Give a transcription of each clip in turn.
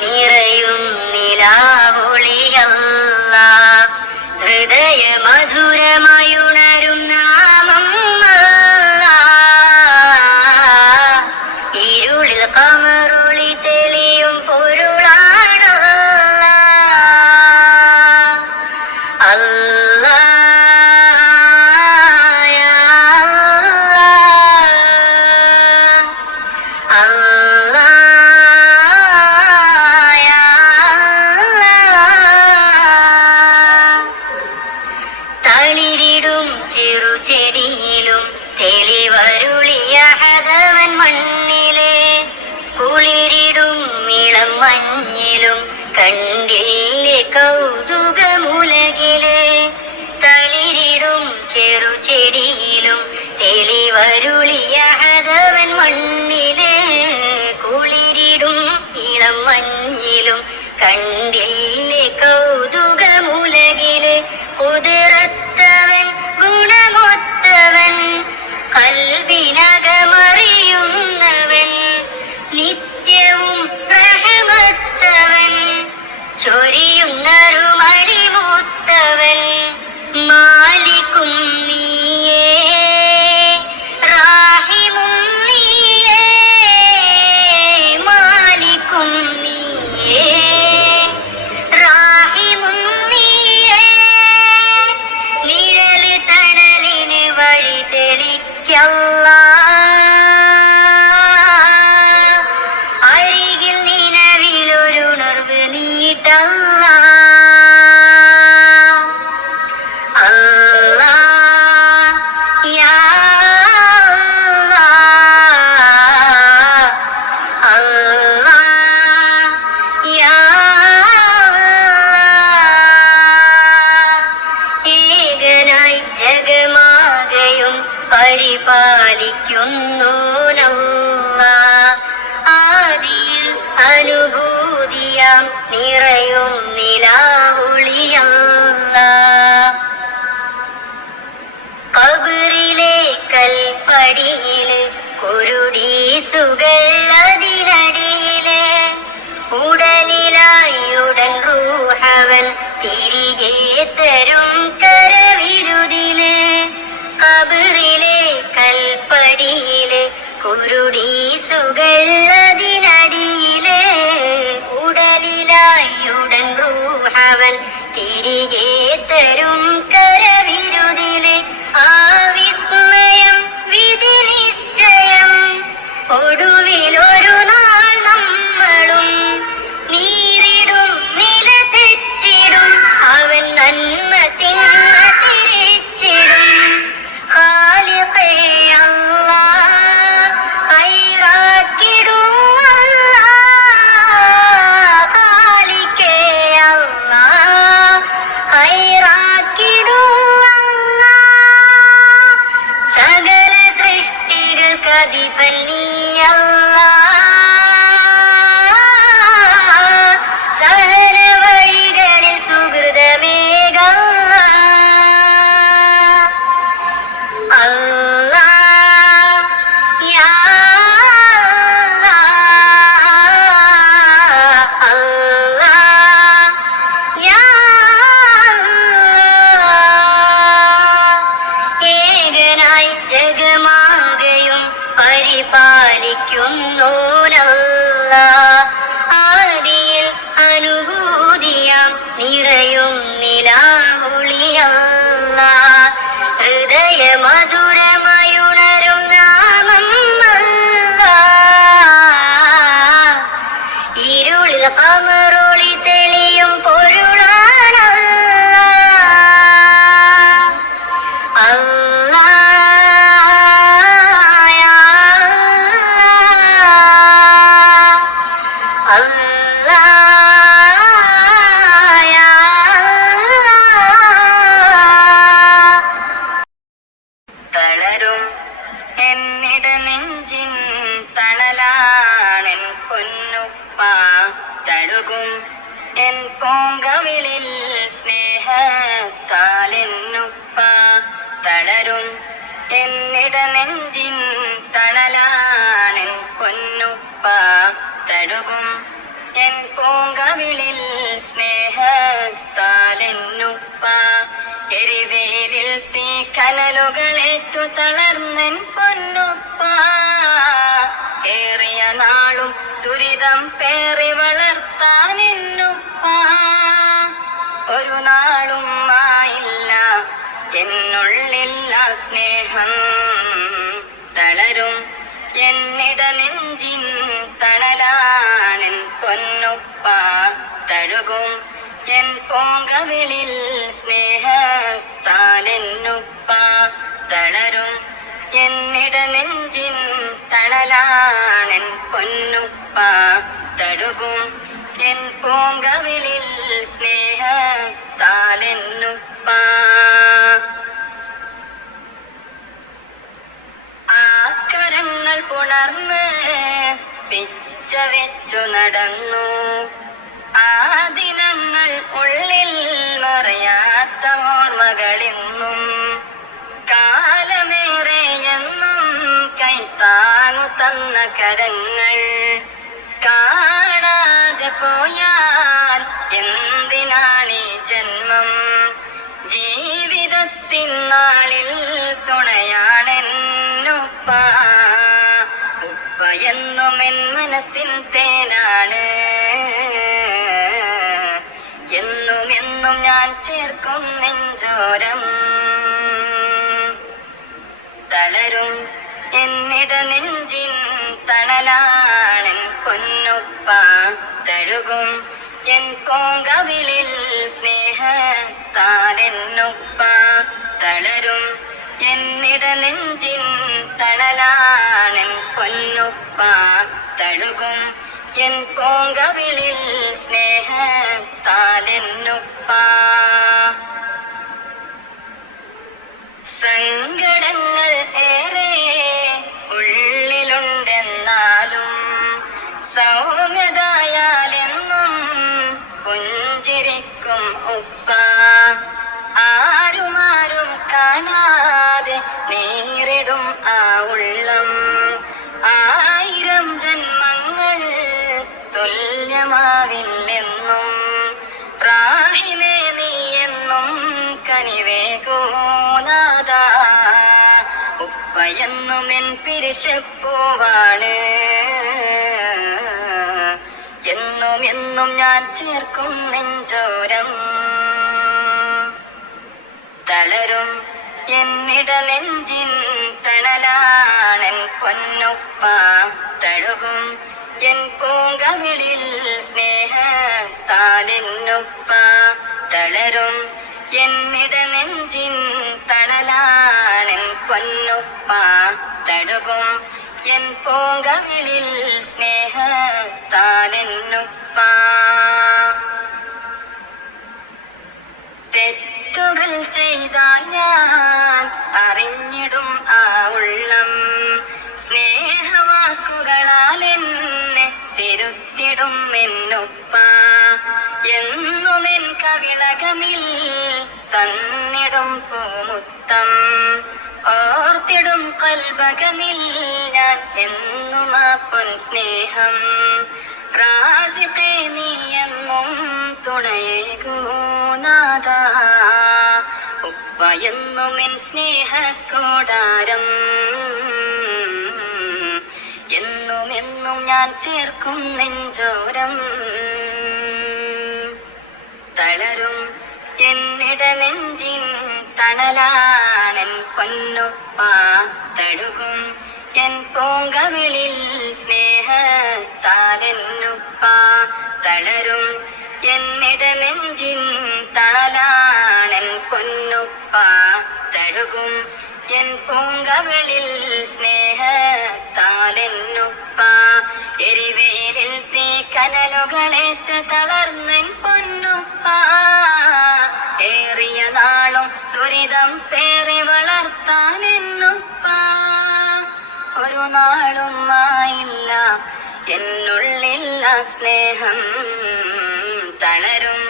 നിറയും നിലാവൊളിയല്ല. ഹൃദയ മധുരമായുണരും നാമം ഇരുളിൽ കമറൊളി തെളിയും പൊരുളാണ് അല്ലാഹ്. തളിരിടും ചെറുചെടിയിലും തെളിവരുളിയ ഹദവൻ മണ്ണിലെ കുളിരിടും ഇളം മഞ്ഞിലും കണ്ടില്ലേ കൗതുകമുലകിലെ. തളിരിടും ചെറുചെടിയിലും തെളിവരുളിയ ഹദവൻ മണ്ണിലെ കുളിരിടും ഇളം മഞ്ഞിലും കണ്ടില്ലേ കൗതുകമുലകിലെ. കുതിരത്തവൻ ഗുണമൊത്തവൻ കൽവിനകമറിയുന്നവൻ നിത്യവും റഹ്മത്തവൻ ചൊരിയുന്നൊരുമടിമൂത്തവൻ മാലിക്കും നീയേ റാഹിമും നീയേ മാലിക്കും നീയേ റാഹിമും നീയേ. നിഴല് തണലിന് വഴി തെളിക്കല്ലാഹ്. അരികിൽ നിലവിലൊരുണർവ് നീട്ടല്ലാഹ്. അല്ലാഹ് യാ അല്ലാഹ് അല്ലാഹ് യാ അല്ലാഹ്. ഏകനായി ജഗമാകയും പരിപാലിക്കുന്നോനല്ലാഹ്. ആദിയിൽ അനുഭൂതിയാം നിറയും നിലാവൊളിയല്ലാഹ്. ഖബറിലെ കൽപ്പടിയില് കുരുടീസുകൾ അതിനടിയില് ഉടലിലായി ഉടൻ റൂഹവൻ തിരികെ തരും കരവിരുതില്. ഖബറിലെ കൽപ്പടിയില് കുരുടീസുകൾ അതിനടിയില് ഉടലിലായി ഉടൻ റൂഹവൻ തിരികെ തരും കരവിരുതില്. ആ വിസ്മയം വിധി നിശ്ചയം ഒടുവിലൊരു നാൾ നമ്മളും നീരിടും നില തെറ്റിടും അവൻ നന്മ തിന്മ തിരിച്ചിടും. ഖാലിഖേ അല്ലാഹ് ഖൈറാക്കിടും അല്ലാഹ്. ഖാലിഖേ അല്ലാഹ് ഖൈറാക്കിടും അല്ലാഹ്. സകല സൃഷ്ടികൾക്കധിപൻ നീയല്ലാഹ്. സഹന വഴികളിൽ സുഹൃതമേകല്ലാഹ്. അല്ലാഹ് യാ അല്ലാഹ് അല്ലാഹ് യാ അല്ലാഹ്. ഏകനായി ജഗമാകയും പരിപാലിക്കുന്നോനല്ലാഹ്. ആദിയിൽ അനുഭൂതിയാം നിറയും നിലാവൊളിയല്ലാഹ്. ഹൃദയ മധുരമായുണരും നാമം അല്ലാഹ്. ഇരുളിൽ കമറൊളി തെളിയും പൊരുളാണ് അല്ലാഹ്. യാ അല്ലാഹ് അല്ലാഹ് യാ അല്ലാഹ്. തളരും എന്നിട നെഞ്ചിൻ തണലാണെൻ പൊന്നുപ്പ. തഴുകും എൻ പൂങ്കവിളിൽ സ്നേഹത്താലെന്നുപ്പ. തളരും എന്നിട നെഞ്ചിൻ തണലാണെൻ പൊന്നുപ്പ. തഴുകും എൻ പൂങ്കവിളിൽ സ്നേഹത്താലെന്നുപ്പ എരിവേലിൽ തീ കനലുകളേറ്റു തളർന്നൻ പൊന്നുപ്പ ഏറിയ നാളും ദുരിതം പേറി വളർത്താൻ എന്നുപ്പ ഒരു നാളും ആയില്ല എന്നുള്ളില്ല സ്നേഹം തളരും എന്നിട നെഞ്ചിൻ തണലാണെൻ പൊന്നുപ്പ തഴുകും എൻ പൂങ്കവിളിൽ സ്നേഹത്താലെന്നുപ്പ തളരും എന്നിട നെഞ്ചിൻ തണലാണെൻ പൊന്നുപ്പ തഴുകും എൻ പൂങ്കവിളിൽ സ്നേഹത്താലെന്നുപ്പ ആ കരങ്ങൾ പുണർന്ന് പിച്ച വെച്ചു നടന്നു ആ ദിനങ്ങൾ ഉള്ളിൽ മറയാത്ത ഓർമ്മകളിന്നും കാലമേറെയെന്നും കൈത്താങ്ങു തന്ന കരങ്ങൾ കാണാതെ പോയാൽ എന്തിനാണീ ജന്മം ജീവിതത്തിൻ നാളിൽ തുണയാണെന്നുപ്പ ഉപ്പ എന്നും എൻ മനസ്സിൻ തേനാണ് എന്നും എന്നും ഞാൻ ചേർക്കും നെഞ്ചോരം തളരും എന്നിട നെഞ്ചിൻ തണലാണെൻ പൊന്നുപ്പ തഴുകും എൻ പൂങ്കവിളിൽ സ്നേഹത്താലെന്നുപ്പ തളരും എന്നിട നെഞ്ചിൻ തണലാണെൻ പൊന്നുപ്പ തഴുകും എൻ പൂങ്കവിളിൽ സ്നേഹത്താലെന്നുപ്പ സങ്കടങ്ങൾ ഏറെ ഉള്ളിലുണ്ടെന്നാലും സൗമ്യതയാലെന്നും പുഞ്ചിരിക്കും ഉപ്പ ആരുമാരും കാണാതെ നേരിടും ആ ഉള്ളം ആയിരം ജന്മങ്ങൾ തുല്യമാവില്ലെന്നും പ്രാഹിമേ നീ എന്നും കനിവേകൂനാഥ ഉപ്പ എന്നും എൻ പിരിശപ്പൂവാണ് എന്നും എന്നും ഞാൻ ചേർക്കും നെഞ്ചോരം തളരും എന്നിട നെഞ്ചിൻ തണലാണെൻ പൊന്നുപ്പ തഴുകും എൻ പൂങ്കവിളിൽ സ്നേഹത്താലെന്നുപ്പ തളരും എന്നിട നെഞ്ചിൻ തണലാണെൻ പൊന്നുപ്പ തഴുകും എൻ പൂങ്കവിളിൽ സ്നേഹത്താലെന്നുപ്പ തെറ്റുകൾ ചെയ്താൽ ഞാൻ അറിഞ്ഞിടും ആ ഉള്ളം സ്നേഹവാക്കുകളാൽ എന്നെ തിരുത്തിടും എന്നുപ്പ എന്നും എൻ കവിളകമിൽ തന്നിടും പൂമുത്തം ഓർത്തിടും കൽബകമിൽ ഞാൻ എന്നും ആ പൊൻ സ്നേഹം റാസിഖേ നീ എന്നും തുണയേകൂനാഥ ഉപ്പ എന്നും എൻ സ്നേഹക്കൂടാരം എന്നും എന്നും ഞാൻ ചേർക്കും നെഞ്ചോരം തളരും എന്നിട നെഞ്ചിൻ തണലാണെൻ പൊന്നുപ്പ തഴുകും എൻ പൂങ്കവിളിൽ സ്നേഹത്താലെന്നുപ്പ തളരും എന്നിട നെഞ്ചിൻ തണലാണെൻ പൊന്നുപ്പ തഴുകും എൻ പൂങ്കവിളിൽ സ്നേഹത്താലെന്നുപ്പ എരിവേലിൽ തീ കനലുകളേറ്റ് തളർന്നൻ പൊന്നുപ്പ ഏറിയ നാളും ദുരിതം പേറി വളർത്താൻ എന്നുപ്പ ഒരു നാളും ആയില്ല എന്നുള്ളില്ല സ്നേഹം തളരും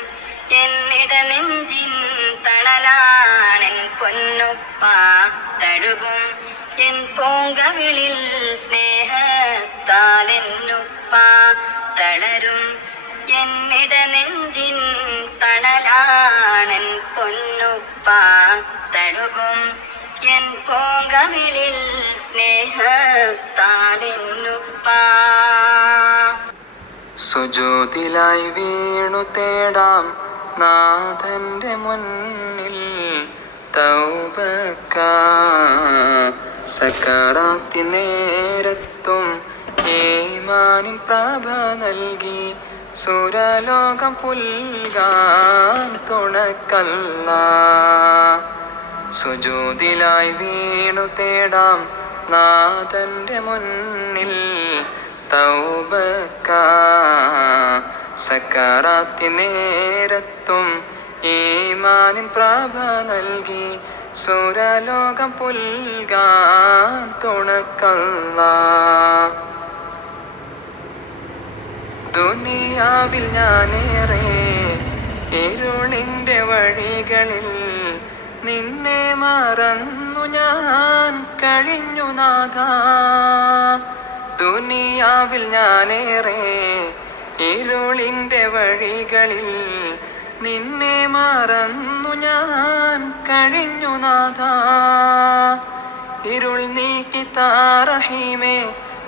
എന്നിട നെഞ്ചിൻ തണലാണെൻ പൊന്നുപ്പ തഴുകും എൻ പൂങ്കവിളിൽ സ്നേഹത്താലെന്നുപ്പ തളരും എന്നിട നെഞ്ചിൻ തണലാണൻ പൊന്നുപ്പ തഴുകും എൻ പൂങ്കവിളിൽ സ്നേഹത്താലെന്നുപ്പ. സുജൂദിലായി വീണു തേടാം നാഥന്റെ മുന്നിൽ തൗബക്കായി. സക്കറാത്തി നേരത്തും ഈമാനിൻ പ്രഭ നൽകി സുരലോകം പുൽകാൻ തുണക്കല്ലാഹ്. സുജൂദിലായി വീണു തേടാം നാഥന്റെ മുന്നിൽ തൗബക്കായി. സക്കറാത്തി നേരത്തും ഈമാനിൻ പ്രഭ നൽകി സുരലോകം പുൽകാൻ തുണക്കല്ലാഹ്. ദുനിയാവിൽ ഞാനേറെ ഇരുളിൻ്റെ വഴികളിൽ നിന്നെ മറന്നു ഞാൻ കഴിഞ്ഞു നാഥാ. ദുനിയാവിൽ ഞാനേറെ ഇരുളിൻ്റെ വഴികളിൽ നിന്നെ മറന്നു ഞാൻ കഴിഞ്ഞു നാഥാ. ഇരുൾ നീക്കി താ റഹീമേ,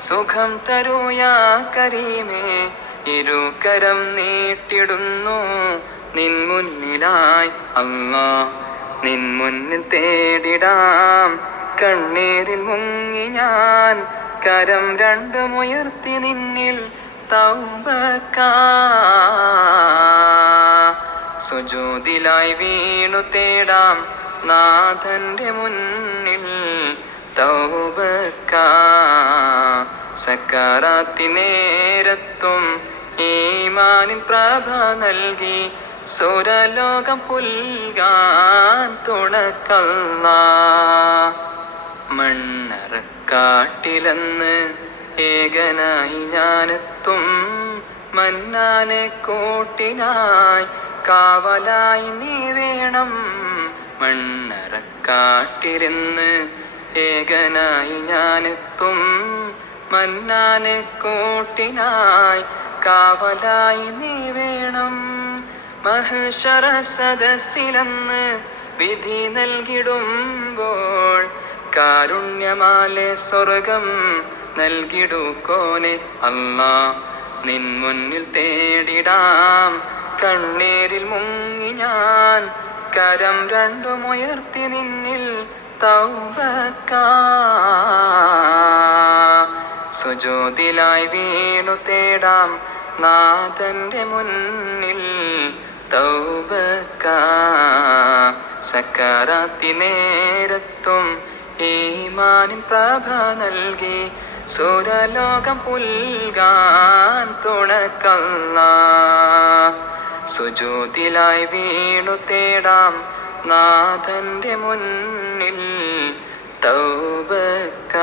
സുഖം തരൂ യാ കരീമേ. ഇരുകരം നീട്ടിടുന്നു നിൻ മുന്നിലായി അല്ലാഹ്. നിൻ മുന്നിൽ തേടിടാം കണ്ണീരിൽ മുങ്ങി ഞാൻ. കരം രണ്ടുമുയർത്തി നിന്നിൽ തൗബക്കായി. സുജൂദിലായി വീണു തേടാം നാഥന്റെ മുന്നിൽ തൗബക്കായി. സക്കറാത്തി നേരത്തും ഈമാനിൻ പ്രഭ നൽകി സുരലോകം പുൽകാൻ തുണക്കല്ലാഹ്. മണ്ണറക്കാട്ടിലെന്ന് ഏകനായി ഞാനെത്തും മന്നാനെ കൂട്ടിനായി കാവലായി നീ വേണം. മണ്ണറക്കാട്ടിലെന്ന് ഏകനായി ഞാനെത്തും മന്നാനെ കൂട്ടിനായി കാവലായി നീ വേണം. മഹ്ശറ സദസ്സിലെന്ന് വിധി നൽകിടുമ്പോൾ കാരുണ്യമാലെ സ്വർഗം നൽകിടുക്കോനെ അല്ലാഹ്. നിൻ മുന്നിൽ തേടിടാം കണ്ണീരിൽ മുങ്ങി ഞാൻ. കരം രണ്ടുമുയർത്തി നിന്നിൽ തൗബക്കായി. സുജൂദിലായി വീണു തേടാം നാഥന്റെ മുന്നിൽ തൗബക്കായി. സക്കറാത്തി നേരത്തും ഈമാനിൻ പ്രഭ നൽകി സുരലോകം പുൽകാൻ തുണക്കല്ലാഹ്. സുജൂദിലായി വീണു തേടാം നാഥന്റെ മുന്നിൽ തൗബക്കായി.